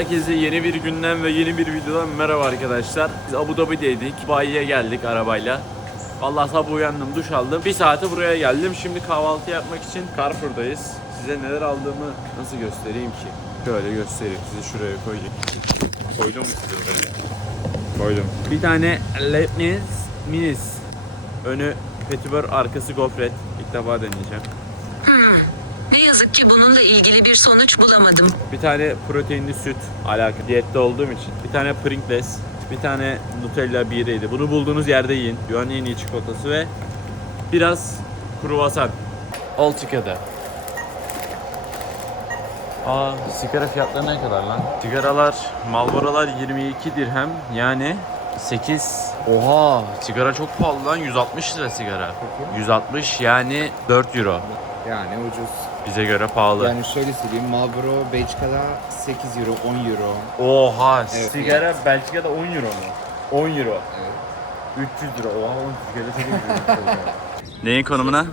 Herkese yeni bir günden ve yeni bir videodan merhaba arkadaşlar. Biz Abu Dhabi'deydik. Bayiye geldik arabayla. Vallahi sabah uyandım, duş aldım. Bir saate buraya geldim. Şimdi kahvaltı yapmak için Carrefour'dayız. Size neler aldığımı nasıl göstereyim ki? Şöyle göstereyim. Sizi şuraya koyayım. Koydum mu size böyle? Koydum. Bir tane Lepniz Minis. Önü petibör, arkası gofret. İlk defa deneyeceğim. Yazık ki bununla ilgili bir sonuç bulamadım. Bir tane proteinli süt alaka diyette olduğum için. Bir tane Pringles, bir tane Nutella bireydi. Bunu bulduğunuz yerde yiyin. Dünyanın en iyi çikolatası ve biraz kruvasan. All together. Aa sigara fiyatları ne kadar lan? Sigaralar, Marlboro'lar 22 dirhem yani 8 Oha sigara çok pahalı lan 160 lira sigara. 160 yani 4 euro. Yani ucuz. Bize göre pahalı. Yani şöyle söyleyeyim Marlboro Belçika'da 8 euro 10 euro. Oha Evet. sigara Belçika'da 10 euro mu? 10 euro. Evet. 300 lira. Oha oğlum sigara çok Neyin konumuna?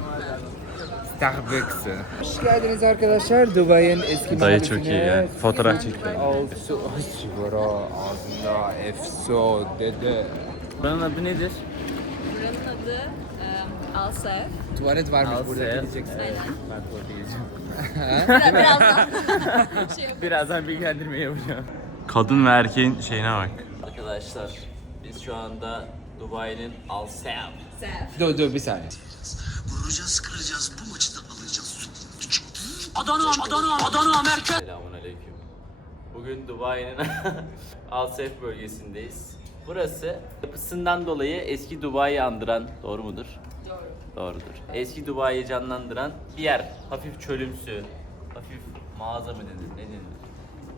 Starbucks. Hoş geldiniz arkadaşlar Dubai'nin eski Dayı çok iyi ya. Fotoğraf çekti. Alsu sigara ağzında efso dede. Buranın adı nedir? Adı um, Alsev. Tuvalet varmış Alsu. burada gideceksin. Aynen. Ben tuvalete gideceğim. Biraz, birazdan şey yapalım. Birazdan bilgilendirme yapacağım. Kadın ve erkeğin şeyine bak. Arkadaşlar biz şu anda Dubai'nin Al Saab. Sev. Dur dur bir saniye. Vuracağız, kıracağız, bu maçı da alacağız. Selamun aleyküm. Bugün Dubai'nin Al Saab bölgesindeyiz. Burası yapısından dolayı eski Dubai'yi andıran, doğru mudur? Doğru. Doğrudur. Eski Dubai'yi canlandıran bir yer. Hafif çölümsü, hafif mağaza mı denir, ne denir?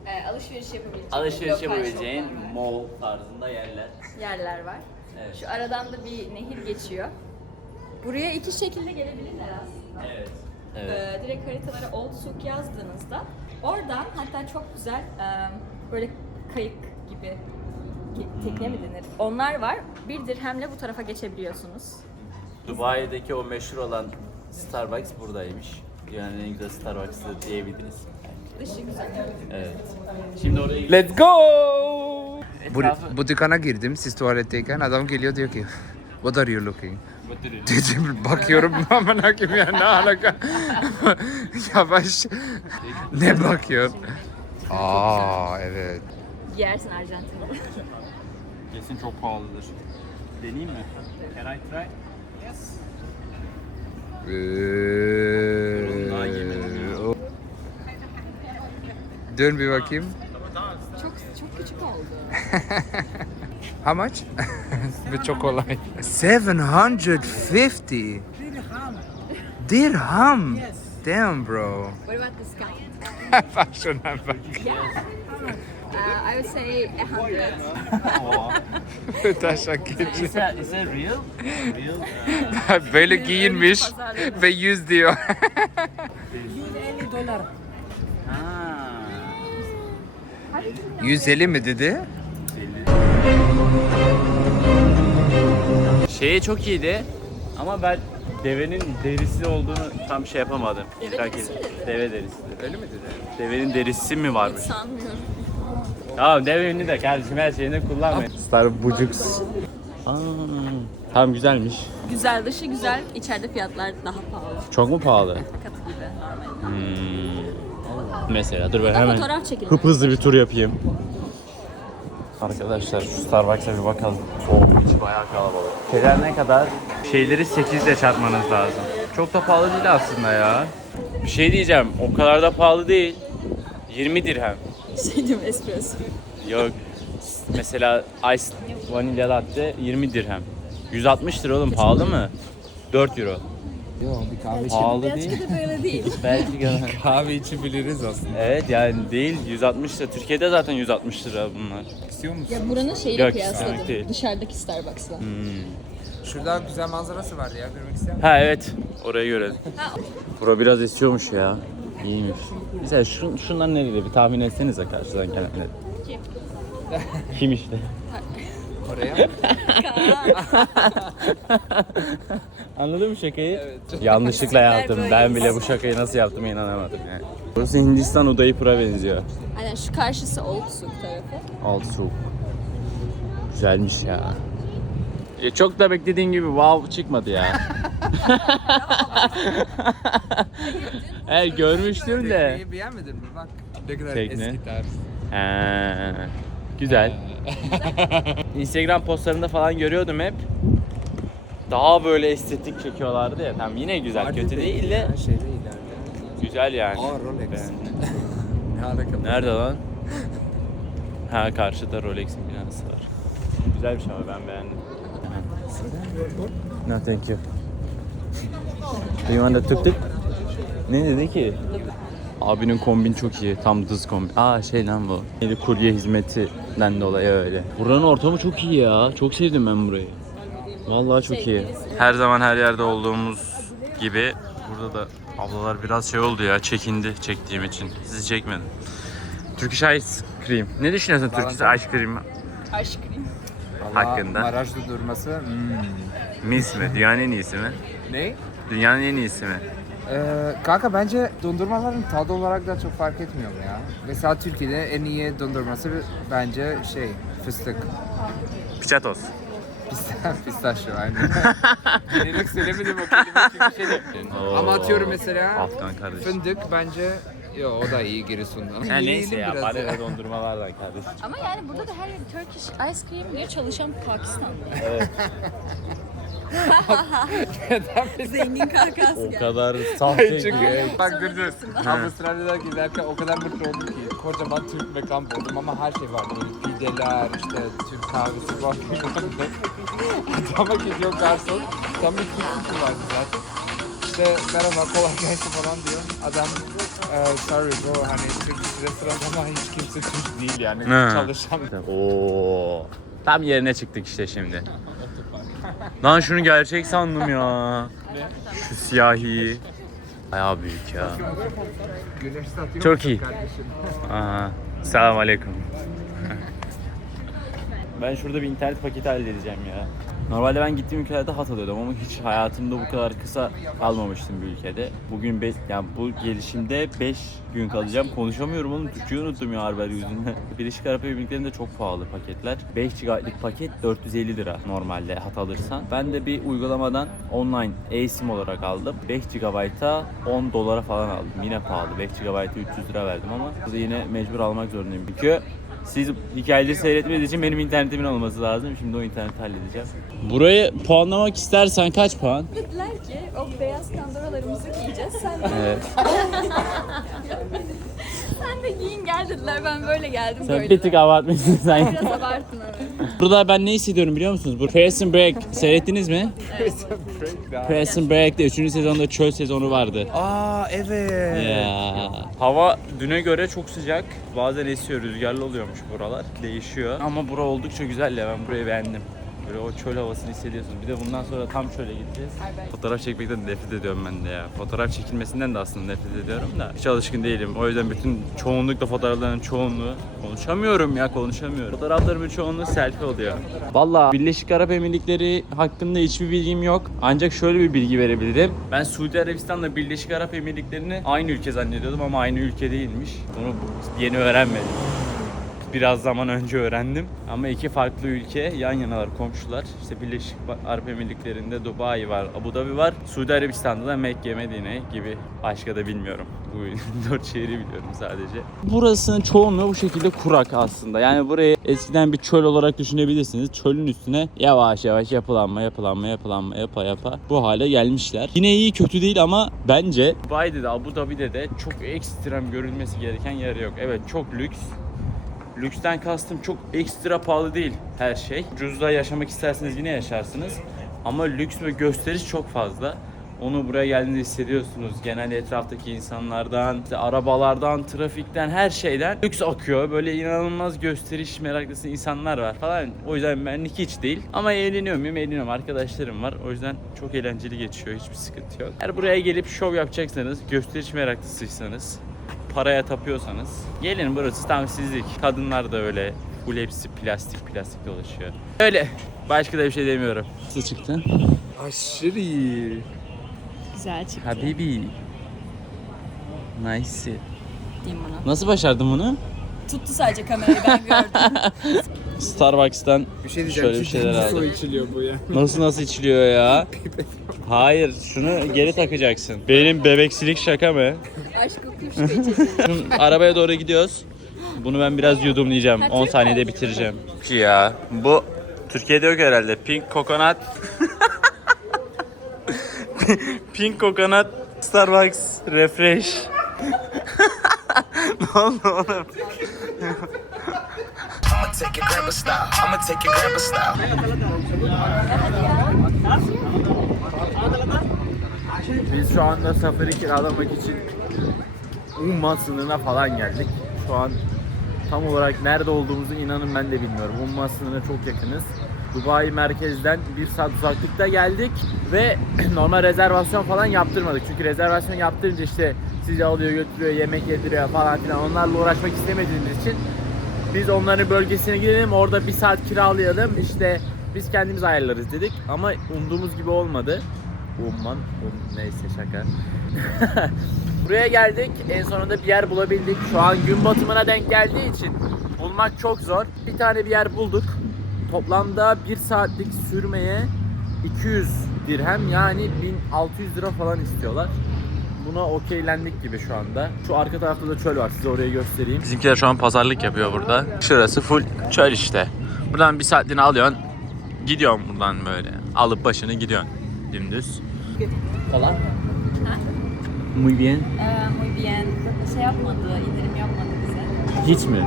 Ee, alışveriş yapabileceğin, Alışveriş lokal yapabileceğin shoplar, mall tarzında yerler. yerler var. Evet. Şu aradan da bir nehir geçiyor. Buraya iki şekilde gelebilirler aslında. Evet. Ee, direkt haritalara Old Souk yazdığınızda oradan hatta çok güzel e, böyle kayık gibi tekne mi denir? Onlar var. Bir dirhemle bu tarafa geçebiliyorsunuz. Dubai'deki o meşhur olan Starbucks buradaymış. Dünyanın en güzel Starbucks'ı diyebiliriz. Dışı güzel. Evet. Şimdi oraya gidelim. Let's go! Bu, Etrafı- bu dükkana girdim siz tuvaletteyken adam geliyor diyor ki What are you looking? Dedim bakıyorum aman hakim ya ne alaka? Yavaş. ne bakıyorsun? Aa evet. Giyersin Arjantin'de. Kesin çok pahalıdır. Deneyeyim mi? Can I try? Daha yemedim o- Dön bir bakayım. Çok çok küçük oldu. How much? Bu çok kolay. 750 Dirham. Damn bro. What about discount? bak şuna bak. Uh, I would say a hundred. Taşak geçiyor. Is that, is that real? Real? Böyle giyinmiş ve 100 diyor. Ha. 150 mi dedi? Şeyi çok iyiydi ama ben devenin derisi olduğunu tam şey yapamadım. Deve İdrak derisi edeyim. mi dedi? Deve derisi. Öyle mi dedi? Devenin derisi mi varmış? Sanmıyorum. Tamam deveni de kardeşim her şeyini kullanmayın. Starbucks. Aa, tam güzelmiş. Güzel dışı güzel. İçeride fiyatlar daha pahalı. Çok mu pahalı? Katı gibi normal. Hmm. Mesela dur ben hemen fotoğraf çekelim. hıp hızlı bir tur yapayım. Arkadaşlar şu Starbucks'a bir bakalım. Oh, içi bayağı kalabalık. Şeyler ne kadar? Şeyleri 8 ile çarpmanız lazım. Çok da pahalı değil aslında ya. Bir şey diyeceğim, o kadar da pahalı değil. 20 dirhem. Şey diyorum espresso. Yok. Mesela Ice Vanilla Latte 20 dirhem. 160 lira oğlum pahalı mı? 4 euro. Yok bir kahve Pahalı değil. Belçika'da böyle değil. Belki Kahve içebiliriz aslında. Evet yani değil 160 lira. Türkiye'de zaten 160 lira bunlar. İstiyor musun? ya buranın şeyiyle Yok, kıyasladım. değil. Dışarıdaki Starbucks'la. Şurada güzel manzarası vardı ya görmek ister misin? Ha evet oraya göre. Bura biraz esiyormuş ya. İyiymiş. Mesela şun, şundan nerede bir tahmin etsenize karşıdan gelenleri. Kim? Kim işte? oraya. Anladın mı şakayı? Evet. Yanlışlıkla yaptım. Ben bile bu şakayı nasıl yaptığımı inanamadım yani. Burası Hindistan Udaipur'a benziyor. Aynen şu karşısı Old Souk tarafı. Alt su. Güzelmiş ya. Ya çok da beklediğin gibi wow çıkmadı ya. Hey görmüştüm de. Tekneyi beğenmedin mi? Bak. Ne kadar Tekne. eski tarz. Ha, güzel. Instagram postlarında falan görüyordum hep. Daha böyle estetik çekiyorlardı ya. Tamam yine güzel, Vardı kötü değil de ya, Şeyde ileride. güzel yani. Aa Rolex. Ne alaka? Nerede lan? Ha karşıda Rolex'in binası var. Güzel bir şey ama ben beğendim. No thank you. Do you want a tuk tuk? Ne dedi ki? Abinin kombin çok iyi. Tam dız kombin. Aa şey lan bu. Yeni kurye hizmetinden dolayı öyle. Buranın ortamı çok iyi ya. Çok sevdim ben burayı. Vallahi çok iyi. Her zaman her yerde olduğumuz gibi burada da ablalar biraz şey oldu ya. Çekindi çektiğim için. Sizi çekmedim. Turkish Ice Cream. Ne düşünüyorsun Turkish Ice Cream Aşk Hakkında. Maraş'ta durması. Hmm. mis mi? Dünyanın en iyisi mi? Ne? Dünyanın en iyisi mi? Ee, kanka bence dondurmaların tadı olarak da çok fark etmiyor ya. Mesela Türkiye'de en iyi dondurması bence şey fıstık. Pichatos. Pista, pistachio aynen. Bilerek söylemedim o kelime çünkü şey Ama atıyorum mesela Afgan kardeşim. fındık bence Yo o da iyi Giresun'dan. Ha neyse ya biraz bana ne dondurmalardan kardeşim. Ama yani burada da her yer Turkish ice cream diye çalışan Pakistanlı. Zengin karkas O kadar sahte Çünkü ki. bak dur dur. Avustralya'da giderken o kadar mutlu oldum ki. Kocaman Türk mekan buldum ama her şey vardı. Böyle pideler, işte Türk kahvesi var. Adama gidiyor garson. Tam bir Türk kişi vardı zaten. İşte merhaba kolay gelsin falan diyor. Adam "Ee, sorry bro hani Türk restoran ama hiç kimse Türk değil yani Ha. çalışan. Oo. Tam yerine çıktık işte şimdi. Lan şunu gerçek sandım ya. Şu siyahi. Bayağı büyük ya. Çok iyi. Aha. Selamun aleyküm. ben şurada bir internet paketi halledeceğim ya. Normalde ben gittiğim ülkelerde hat alıyordum ama hiç hayatımda bu kadar kısa kalmamıştım bir ülkede. Bugün be, yani bu gelişimde 5 gün kalacağım. Konuşamıyorum oğlum. Türkçeyi unuttum ya harber yüzünden. Birleşik Arap Emirlikleri'nde çok pahalı paketler. 5 GB'lık paket 450 lira normalde hat alırsan. Ben de bir uygulamadan online eSIM olarak aldım. 5 GB'a 10 dolara falan aldım. Yine pahalı. 5 GB'a 300 lira verdim ama yine mecbur almak zorundayım. Çünkü siz hikayeleri seyretmediğiniz için benim internetimin olması lazım. Şimdi o interneti halledeceğim. Burayı puanlamak istersen kaç puan? Dediler ki o beyaz kandoralarımızı giyeceğiz. Sen de, Evet. sen de giyin gel dediler. Ben böyle geldim Sen böyle. bir tık abartmışsın sen. Biraz abarttın evet. Burada ben ne hissediyorum biliyor musunuz? Bu Prison Break seyrettiniz mi? Prison Break'te 3. sezonda çöl sezonu vardı. Aa evet. Ya. Hava düne göre çok sıcak. Bazen esiyor, rüzgarlı oluyormuş buralar. Değişiyor. Ama bura oldukça güzel ya. Ben burayı beğendim. Böyle o çöl havasını hissediyorsun. Bir de bundan sonra tam çöle gideceğiz. Fotoğraf çekmekten nefret ediyorum ben de ya. Fotoğraf çekilmesinden de aslında nefret ediyorum da. Hiç alışkın değilim. O yüzden bütün çoğunlukla fotoğrafların çoğunluğu konuşamıyorum ya konuşamıyorum. Fotoğraflarımın çoğunluğu selfie oluyor. Valla Birleşik Arap Emirlikleri hakkında hiçbir bilgim yok. Ancak şöyle bir bilgi verebilirim. Ben Suudi Arabistan'la Birleşik Arap Emirlikleri'ni aynı ülke zannediyordum ama aynı ülke değilmiş. Bunu yeni öğrenmedim biraz zaman önce öğrendim. Ama iki farklı ülke yan yanalar komşular. İşte Birleşik Arap Emirlikleri'nde Dubai var, Abu Dhabi var. Suudi Arabistan'da da Mekke, Medine gibi. Başka da bilmiyorum. Bu dört şehri biliyorum sadece. Burasının çoğunluğu bu şekilde kurak aslında. Yani burayı eskiden bir çöl olarak düşünebilirsiniz. Çölün üstüne yavaş yavaş yapılanma, yapılanma, yapılanma, yapa yapa bu hale gelmişler. Yine iyi kötü değil ama bence Dubai'de de Abu Dhabi'de de çok ekstrem görülmesi gereken yer yok. Evet çok lüks. Lüksten kastım çok ekstra pahalı değil her şey. Ucuzda yaşamak isterseniz yine yaşarsınız. Ama lüks ve gösteriş çok fazla. Onu buraya geldiğinde hissediyorsunuz. Genel etraftaki insanlardan, işte arabalardan, trafikten, her şeyden lüks akıyor. Böyle inanılmaz gösteriş meraklısı insanlar var falan. O yüzden benlik hiç değil. Ama eğleniyor muyum? Eğleniyorum. Arkadaşlarım var. O yüzden çok eğlenceli geçiyor. Hiçbir sıkıntı yok. Eğer buraya gelip şov yapacaksanız, gösteriş meraklısıysanız, paraya tapıyorsanız gelin burası tam sizlik. Kadınlar da öyle. Full hepsi plastik plastik dolaşıyor. Öyle. Başka da bir şey demiyorum. Nasıl çıktı? Aşırı iyi. Güzel çıktı. Habibi. Nice. Diyeyim bana. Nasıl başardın bunu? Tuttu sadece kamerayı ben gördüm. Starbucks'tan Bir şey diyeceğim. şöyle bir şeyler Nasıl aldım. içiliyor bu ya? Nasıl nasıl içiliyor ya? Hayır, şunu geri takacaksın. Benim bebeksilik şaka mı? Aşk kuşku içeceğim. Şimdi arabaya doğru gidiyoruz. Bunu ben biraz yudumlayacağım. 10 saniyede bitireceğim. Ya bu Türkiye'de yok herhalde. Pink Coconut. Pink Coconut Starbucks Refresh. ne oldu oğlum? I'ma take your grandpa style. I'ma take your grandpa style. Biz şu anda safari kiralamak için Umman sınırına falan geldik. Şu an tam olarak nerede olduğumuzu inanın ben de bilmiyorum. Umman sınırına çok yakınız. Dubai merkezden bir saat uzaklıkta geldik ve normal rezervasyon falan yaptırmadık. Çünkü rezervasyon yaptırınca işte sizi alıyor götürüyor yemek yediriyor falan filan onlarla uğraşmak istemediğimiz için biz onların bölgesine gidelim orada bir saat kiralayalım işte biz kendimiz ayarlarız dedik ama umduğumuz gibi olmadı. Umman, um, neyse şaka. Buraya geldik en sonunda bir yer bulabildik. Şu an gün batımına denk geldiği için bulmak çok zor. Bir tane bir yer bulduk. Toplamda bir saatlik sürmeye 200 dirhem yani 1600 lira falan istiyorlar. Buna okeylendik gibi şu anda. Şu arka tarafta da çöl var. Size orayı göstereyim. Bizimkiler şu an pazarlık yapıyor burada. Şurası full çöl işte. Buradan bir saatliğini alıyorsun. Gidiyorsun buradan böyle. Alıp başını gidiyorsun. Dümdüz. Falan. Muy bien. Ee, muy bien. Şey yapmadı, indirim yapmadı bize. Hiç mi?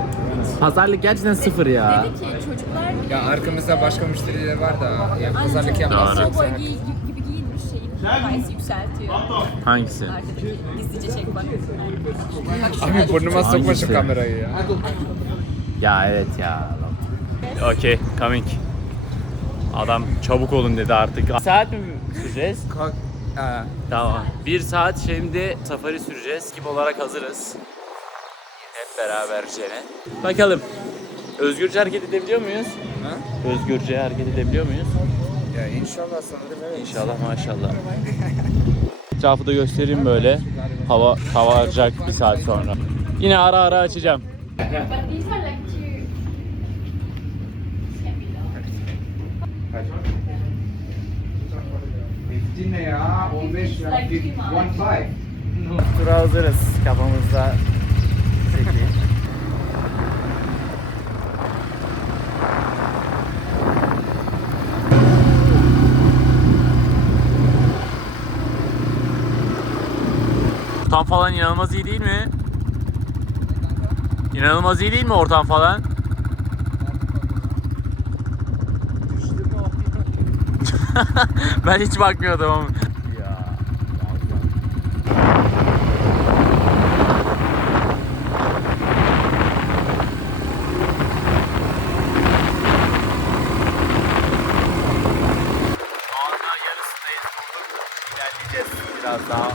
Pazarlık gerçekten sıfır ya. Dedi ki çocuklar Ya arkamızda başka müşteriler var da ya pazarlık çocuklar yapmaz. cowboy yoksa- giy, gibi, gibi giyinmiş şeyin price yükseltiyor. Hangisi? Arkadaki gizlice çek bak. Bak şu Abi burnuma sokma Hangisi? şu kamerayı ya. Ya evet ya. Okey, coming. Adam çabuk olun dedi artık. Saat mi süreceğiz? Kalk. Aa, Tamam. Bir saat şimdi safari süreceğiz. Ekip olarak hazırız. Hep beraber Cene. Bakalım. Özgürce hareket edebiliyor muyuz? Ha? Özgürce hareket edebiliyor muyuz? Ya inşallah sanırım evet. İnşallah maşallah. Etrafı da göstereyim böyle. Hava kavaracak bir saat sonra. Yine ara ara açacağım. Bitti ne ya? 15 ya. 15. Tura hazırız kafamızda. Ortam falan inanılmaz iyi değil mi? İnanılmaz iyi değil mi ortam falan? ben hiç bakmıyordum ama. Biraz daha.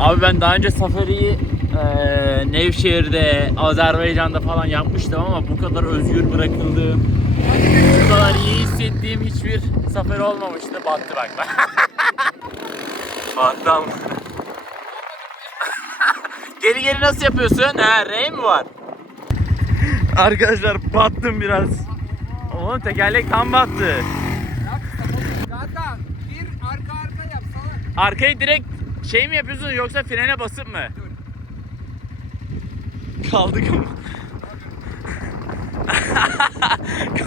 Abi ben daha önce safariyi eee Nevşehir'de, Azerbaycan'da falan yapmıştım ama bu kadar özgür bırakıldığım, bu kadar iyi hissettiğim hiçbir safari olmamıştı. Battı bak. Battı ama. geri geri nasıl yapıyorsun? Ha, R mi var? Arkadaşlar battım biraz. Oğlum tekerlek tam battı. Arkayı direkt şey mi yapıyorsun yoksa frene basıp mı? Kaldık ama.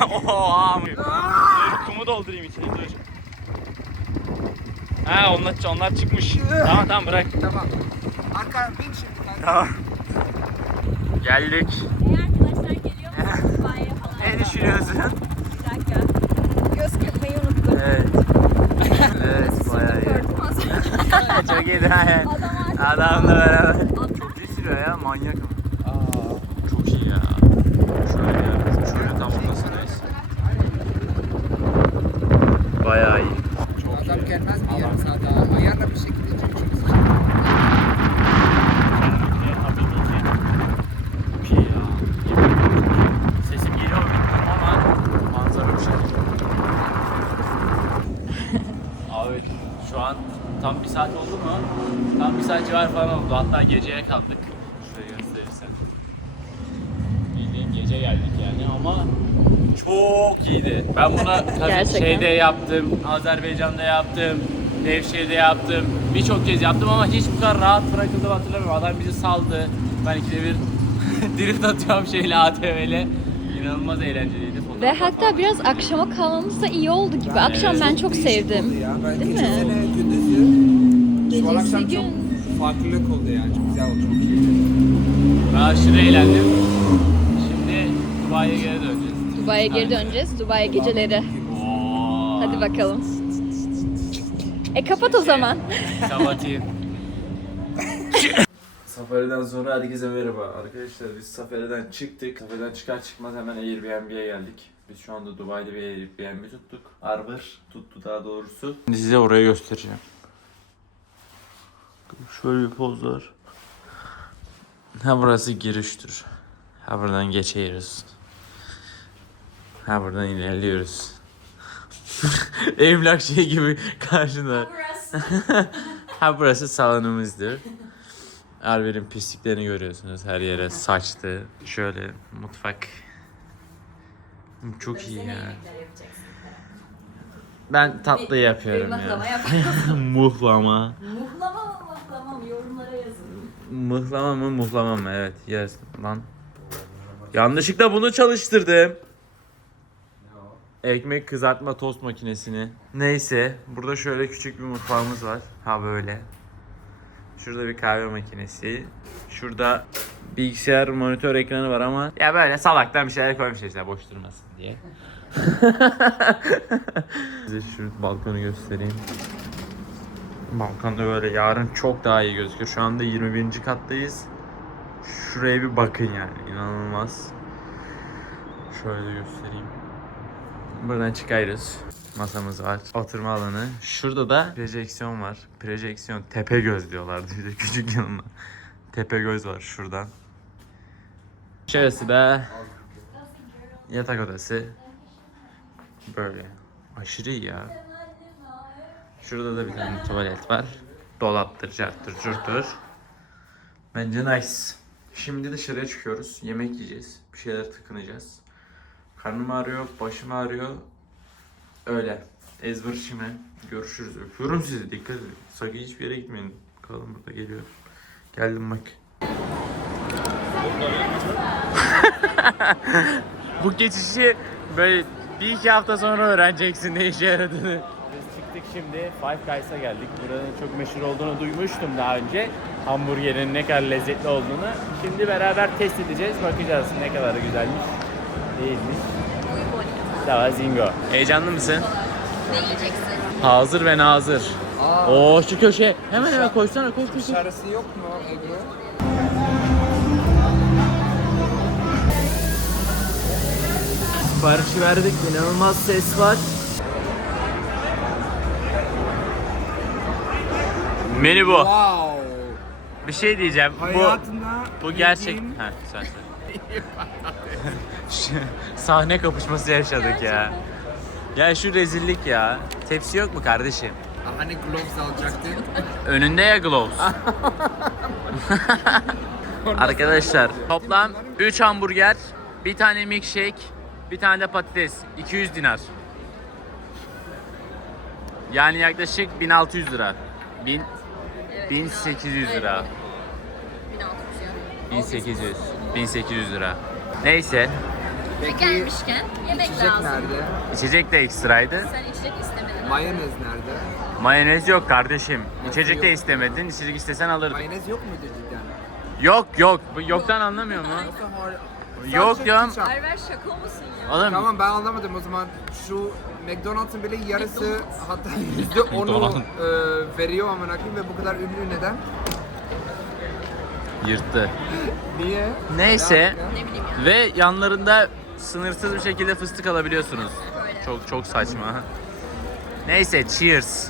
Oha. Dur kumu doldurayım içine dur. Ha onlar, onlar çıkmış. tamam tamam bırak. Tamam. Arka bin şimdi kanka. Tamam. Geldik. Eğer arkadaşlar geliyor musunuz? Ne düşünüyorsun? Bir dakika. Göz kırpmayı unuttum. Evet. evet bayağı iyi. Çok iyi. Adam artık Adamla beraber. Çok iyi sürüyor ya manyak ama. bayağı iyi. Çok Adam iyi. gelmez mi yarım saat daha? Ayarla bir şekilde çekeceğiz. Sesim geliyor ama manzara bir şey. Abi şu an tam bir saat oldu mu? Tam bir saat civar falan oldu. Hatta geceye kaldık. Şuraya gösterirsen. Bildiğin gece geldik yani ama çok iyiydi. Ben buna tabii şeyde yaptım, Azerbaycan'da yaptım, Nevşehir'de yaptım. Birçok kez yaptım ama hiç bu kadar rahat bırakıldığımı hatırlamıyorum. Adam bizi saldı. Ben ikide bir drift atıyorum şeyle ATV'yle. İnanılmaz eğlenceliydi. Fotoğraf Ve hatta biraz akşama kalmamız da iyi oldu gibi. Akşam ben çok sevdim. Ya. Ben Değil mi? sene gündüzü. Şu an Gecesi akşam gün. çok farklılık oldu yani. Çok güzel oldu. Çok iyiydi. Ben aşırı eğlendim. Şimdi Dubai'ye geri döneceğiz. Dubai'ye geri döneceğiz. Dubai geceleri. Hadi bakalım. E kapat o zaman. Kapatayım. Safari'den sonra herkese merhaba. Arkadaşlar biz Safari'den çıktık. Safari'den çıkar çıkmaz hemen Airbnb'ye geldik. Biz şu anda Dubai'de bir Airbnb tuttuk. Arbor tuttu daha doğrusu. Şimdi size orayı göstereceğim. Şöyle bir poz var. Ha burası giriştir. Ha buradan geçiyoruz. Ha buradan ilerliyoruz. Emlak şey gibi karşında. ha burası salonumuzdur. Erber'in pisliklerini görüyorsunuz her yere saçtı. Şöyle mutfak. Çok iyi ya. Ben tatlı yapıyorum ya. Muhlama. Muhlama mı muhlama mı? Yorumlara yazın. Mıhlama mı muhlama mı? Evet yes lan. Yanlışlıkla bunu çalıştırdım. Ekmek kızartma tost makinesini. Neyse burada şöyle küçük bir mutfağımız var. Ha böyle. Şurada bir kahve makinesi. Şurada bilgisayar monitör ekranı var ama ya böyle salaktan bir şeyler koymuşlar işte boş durmasın diye. Size şu balkonu göstereyim. Balkonda böyle yarın çok daha iyi gözüküyor. Şu anda 21. kattayız. Şuraya bir bakın yani inanılmaz. Şöyle göstereyim. Buradan çıkarız. Masamız var. Oturma alanı. Şurada da projeksiyon var. Projeksiyon tepe göz diyorlardı bir de küçük yanına. Tepe göz var şuradan. Şurası da yatak odası. Böyle. Aşırı iyi ya. Şurada da bir tane tuvalet var. Dolaptır, carttır, curtur. Bence nice. Şimdi dışarıya çıkıyoruz. Yemek yiyeceğiz. Bir şeyler tıkınacağız. Karnım ağrıyor, başım ağrıyor. Öyle. Ezber şimdi. Görüşürüz. Öpüyorum sizi. Dikkat edin. Sakın hiçbir yere gitmeyin. Kalın burada geliyorum. Geldim bak. Bu geçişi böyle bir iki hafta sonra öğreneceksin ne işe yaradığını. Biz çıktık şimdi Five Guys'a geldik. Buranın çok meşhur olduğunu duymuştum daha önce. Hamburgerin ne kadar lezzetli olduğunu. Şimdi beraber test edeceğiz. Bakacağız ne kadar güzelmiş. Değilmiş. Daha zingo. Heyecanlı mısın? Ne yiyeceksin? Hazır ve nazır. Oo şu köşe. Hemen hemen koysana koy koy. koy. Dışarısı yok mu Ebru? Siparişi verdik. İnanılmaz ses var. Menü bu. Wow. Bir şey diyeceğim. Bu Hayatında bu gerçek. Ha sen söyle. Sahne kapışması yaşadık ya. Ya şu rezillik ya. Tepsi yok mu kardeşim? Hani gloves alacaktın? Önünde ya gloves. Arkadaşlar toplam 3 hamburger, bir tane milkshake, bir tane de patates. 200 dinar. Yani yaklaşık 1600 lira. 1000 1800 lira. 1800 1800 lira. Neyse, Peki Gelmişken yemek içecek lazım. nerede? içecek de ekstraydı. Sen içecek istemedin. Mayonez nerede? Mayonez yok kardeşim. İçecek de yok? istemedin. İçecek istesen alırdın. Mayonez yok muydu cidden? Yok yok. Bu yoktan anlamıyor mu? Yoksa har- Yok Sadece diyorum. ketçap. Ayver şaka mısın ya? Oğlum Tamam ben anlamadım o zaman şu McDonald's'ın bile yarısı hatta yüzde onu McDonald's. e, veriyor amına koyayım ve bu kadar ünlü neden? Yırttı. Niye? Neyse Ya, ya. Ne bileyim ya. ve yanlarında sınırsız bir şekilde fıstık alabiliyorsunuz. Çok çok saçma. Neyse cheers. Cheers.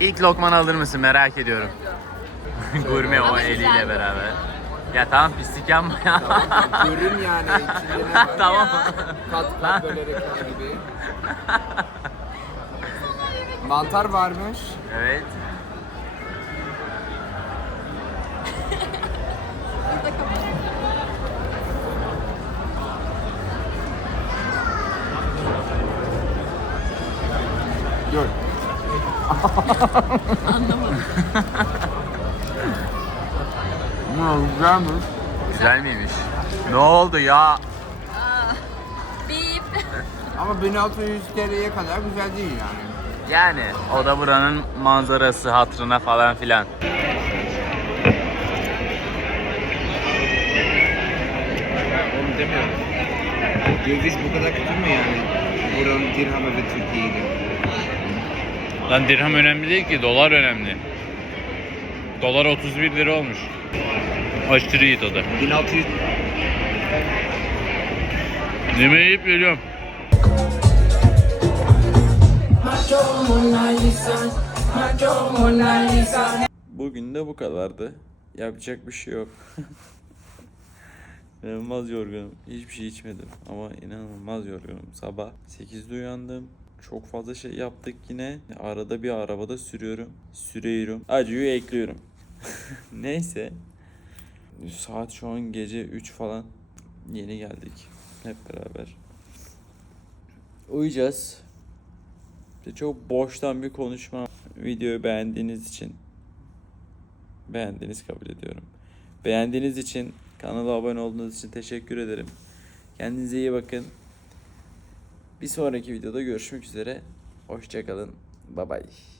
İlk lokmanı alır mısın merak ediyorum. Gurme o Ama eliyle beraber. Ya tamam pislik yapma ya. Görün yani içinde ne var? tamam. Kat kat böyle reklam gibi. Mantar varmış. Evet. Dur. Anlamadım. Güzel mi? Güzel miymiş? Ne oldu ya? Bip. Ama 1600 TL'ye kadar güzel değil yani. Yani o da buranın manzarası hatırına falan filan. Onu demiyorum. Döviz bu kadar kötü mü yani? Buranın dirhamı ve Türkiye'de. Lan dirham önemli değil ki dolar önemli. Dolar 31 lira olmuş. Aşırı iyi tadı. 1600 Yemeği yiyip geliyorum. Bugün de bu kadardı. Yapacak bir şey yok. İnanılmaz yorgunum. Hiçbir şey içmedim ama inanılmaz yorgunum. Sabah 8'de uyandım. Çok fazla şey yaptık yine. Arada bir arabada sürüyorum. Sürüyorum. Acıyı ekliyorum. Neyse. Saat şu an gece 3 falan. Yeni geldik. Hep beraber. Uyuyacağız. Çok boştan bir konuşma. Videoyu beğendiğiniz için beğendiğiniz kabul ediyorum. Beğendiğiniz için, kanala abone olduğunuz için teşekkür ederim. Kendinize iyi bakın. Bir sonraki videoda görüşmek üzere. Hoşçakalın. Bye bye.